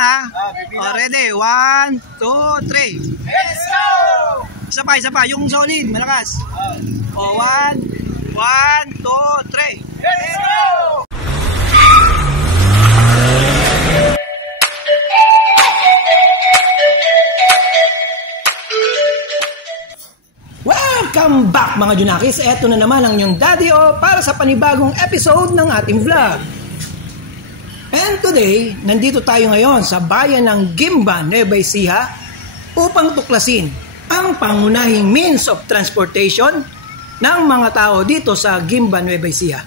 ha. Ready? 1, 2, 3. Let's go! Isa pa. Yung solid, malakas. 1, 2, 3. Let's go! Welcome back mga Junakis. Eto na naman ang inyong Daddy O para sa panibagong episode ng ating vlog. And today, nandito tayo ngayon sa bayan ng Gimba, Nueva Ecija upang tuklasin ang pangunahing means of transportation ng mga tao dito sa Gimba, Nueva Ecija.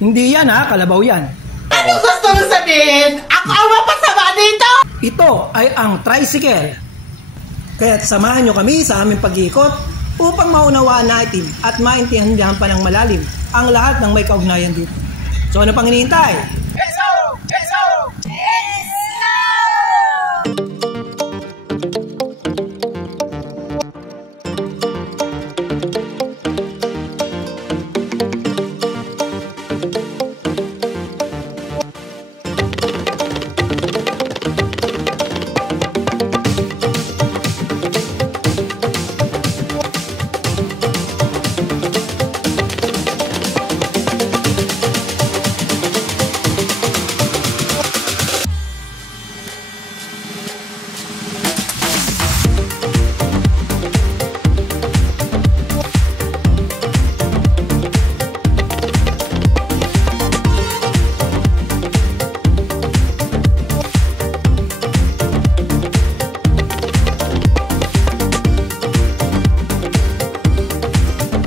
Hindi yan ha, kalabaw yan. Ano gusto mo sabihin? Ako ang mapasama dito! Ito ay ang tricycle. Kaya't samahan nyo kami sa aming pag-iikot upang maunawaan natin at maintindihan pa ng malalim ang lahat ng may kaugnayan dito. So ano pang hinihintay? Let's go! Let's go! Let's go!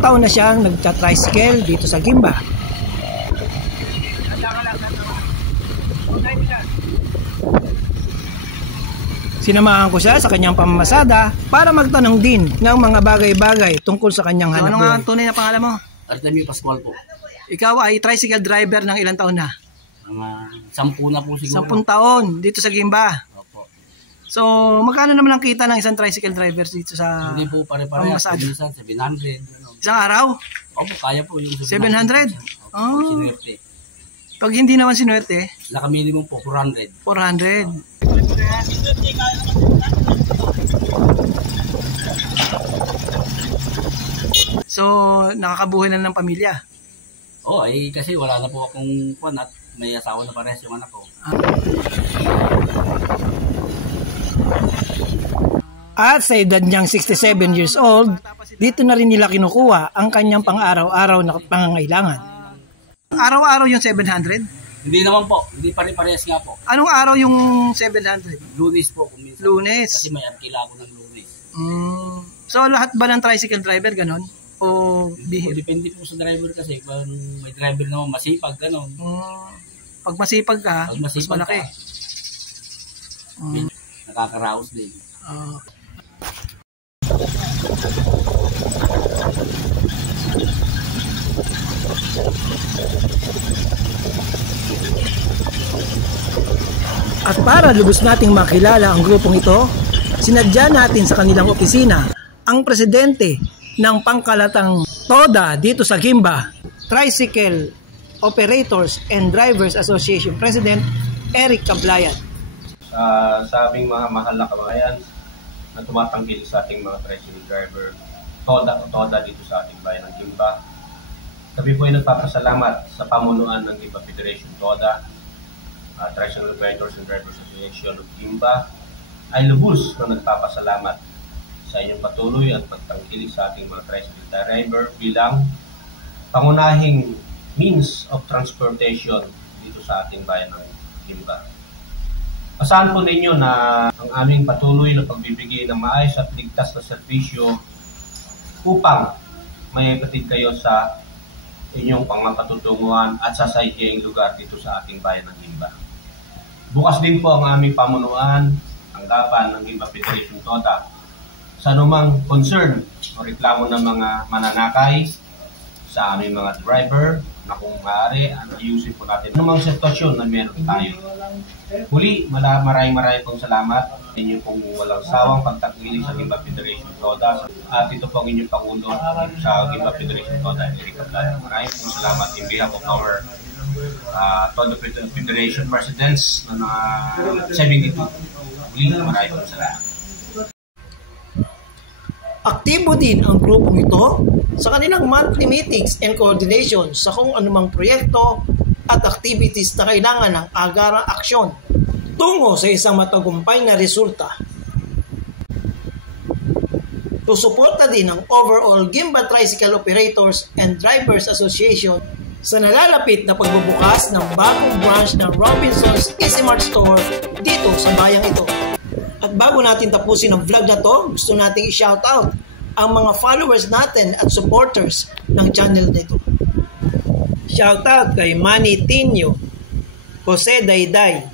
Taon na siyang nagta-tricycle dito sa Gimba. Sinamahan ko siya sa kanyang pamamasada para magtanong din ng mga bagay-bagay tungkol sa kanyang hanap buhay. Ano nga ang tunay na pangalan mo? Artemio Pascual po. Ikaw ay tricycle driver ng ilang taon na? Mga 10 na po siguro. 10 taon dito sa Gimba. Opo. So, magkano naman ang kita ng isang tricycle driver dito sa Hindi po pare-pareha. Minsan 700. Ano. Isang araw? Opo, kaya po yung 700? Oh. Sinuwerte. Pag hindi naman sinuwerte? Naka-minimum po, 400. 400. So, nakakabuhay na ng pamilya? Oh, ay kasi wala na po akong kwan at may asawa na pares yung anak ko. At sa edad niyang 67 years old, dito na rin nila kinukuha ang kanyang pang-araw-araw na pangangailangan. Araw-araw yung 700? Hindi naman po, hindi pare-parehas nga po. Anong araw yung 700? Lunes po kung minsan. Lunes? Kasi may arkila ako ng Lunes. So lahat ba ng tricycle driver ganon? O bihir? Depende po sa driver kasi. Kung may driver naman masipag, ganon. Pag masipag ka, mas malaki. Nakakaraos din. At para lubos nating makilala ang grupong ito, sinadya natin sa kanilang opisina ang presidente ng pangkalatang TODA dito sa Gimba, Tricycle Operators and Drivers Association President Eric Cablayan. Sa aming mga mahal na kabayan na tumatangkil sa ating mga tricycle driver, TODA dito sa ating bayan ng Gimba. Kami po ay nagpapasalamat sa pamunuan ng Gimba Federation TODA, Tricycle Operators and Drivers Association of Gimba, ay lubos na nagpapasalamat sa inyong patuloy at pagtangkilik sa ating mga tricycle driver bilang pangunahing means of transportation dito sa ating bayan ng Gimba. Asahan po ninyo na ang aming patuloy na pagbibigay ng maayos at ligtas na serbisyo upang may ipatid kayo sa inyong pangmapatutunguhan at sa sahihyang lugar dito sa ating bayan ng Gimba. Bukas din po ang aming pamunuan, tanggapan ng Gimba Federation TODA sa anumang concern o reklamo ng mga mananakay sa aming mga driver na kung maaari, ayusin po natin anumang sitwasyon na meron tayo. Muli, maraming pong salamat sa inyo pong walang sawang pagtangkilik sa Gimba Federation TODA at ito po ang inyong Pangulo sa Gimba Federation TODA, Eric Cablayan. Maraming pong salamat in behalf of our Todo Federation Presidents na mga 72. Muli, maraming salamat. Aktibo din ang grupong ito sa kanilang monthly meetings and coordination sa kung anumang proyekto at activities na kailangan ng agarang aksyon tungo sa isang matagumpay na resulta. Susuporta din ang overall Gimba Tricycle Operators and Drivers Association sa nalalapit na pagbubukas ng bagong branch ng Robinson's Easy Mart Store dito sa bayang ito. At bago natin tapusin ang vlog na to, gusto nating i-shoutout ang mga followers natin at supporters ng channel nito. Shoutout kay Manny Tinio, Jose Dayday,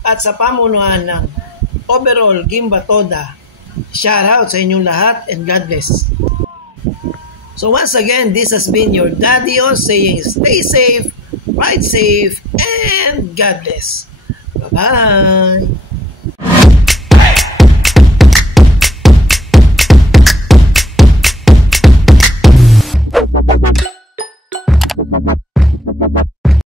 at sa pamunuan ng overall Gimba Toda. Shoutout sa inyong lahat and God bless. So once again, this has been your Daddy O saying stay safe, ride safe, and God bless. Bye-bye!